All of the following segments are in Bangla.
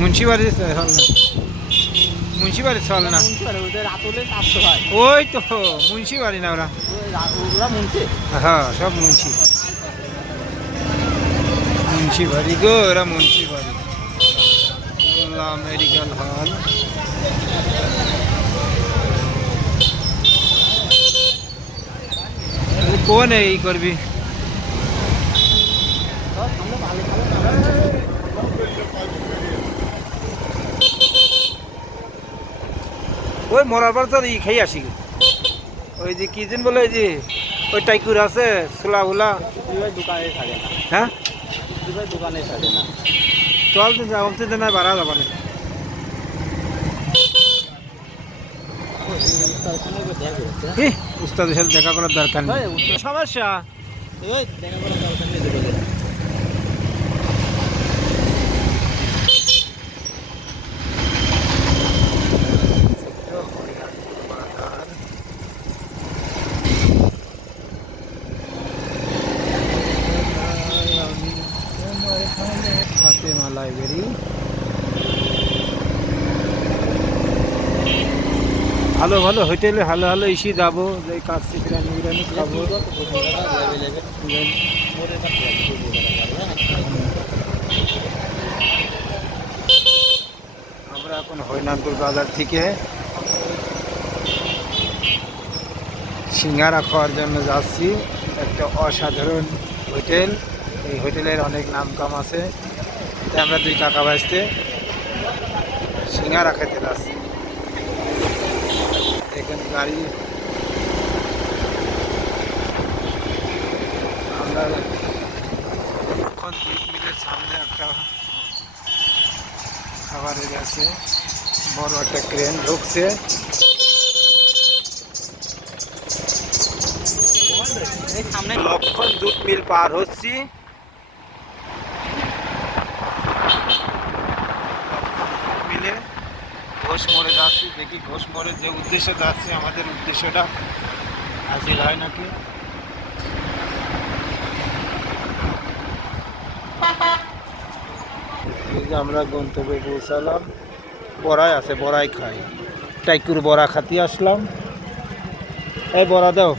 মুন্সিবাড়ি না। মুন্সিবাড়ি চল না। আতলে আসতে হয় ওই তো মুন্সিবাড়ি না ওরা। ওরা হ্যাঁ সব মুন্সি। মুন্সিবাড়ি গো এরা মুন্সি বাড়ি। আল্লাহ মেডিকেল হল। কোন এই করবি? ওই মরার পর তো ই খেয়ে আসি। ওই যে কি দিন বলে, ওই যে, ওই টাইকুর আছে, ছোলা উলা দোকানে থাকে না হ্যাঁ? দোকানে থাকে না চল তো যাও তো না বাড়া যাবা না। উস্তাদের সাথে দেখা করার দরকার নেই। সমস্যা? ফাতেমা লাইব্রেরি ভালো ভালো হোটেলে ভালো ভালো এসে যাব যে কাচ্চি বিরিয়ানি বিরিয়ানি খাব। আমরা এখন হরিনাথপুর বাজার থেকে সিঙ্গারা খাওয়ার জন্য যাচ্ছি। একটা অসাধারণ হোটেল। এই হোটেলের অনেক নাম কাম আছে। তাই আমরা দুই কাকা বাঁচতে সিঙ্গারা খেতে যাচ্ছি। এখানে গাড়ি। আমরা এখন দুই মিলের সামনে একটা খাবারের আছে বড় একটা ক্রেন ঢুকছে। সামনে লক্ষণ দুধ মিল পার হচ্ছি মিলে ঘোষ মোড়ে যাচ্ছি, দেখি ঘোষ মোড়ে যে উদ্দেশ্যে যাচ্ছে, আমাদের উদ্দেশ্যটা হাজির হয় নাকি? আমরা গন্তব্যে পৌঁছালাম, বড়াই আছে, বড়াই খাই। টাইকুর বড়া খাতি আসলাম। এই বড়া দাও।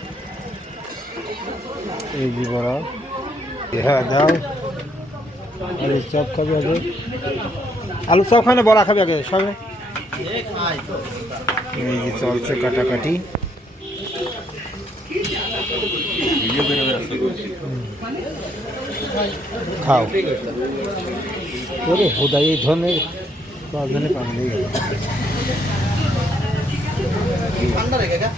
এই যে বড়া। হ্যাঁ দাও। আলু চপ খাবে আগে। আলু চপ খানে বড়া খাবে আগে? সবে এই চলছে কাটাকাটি। খাও। ওরে হুদাই এই ধরনের রেখে গা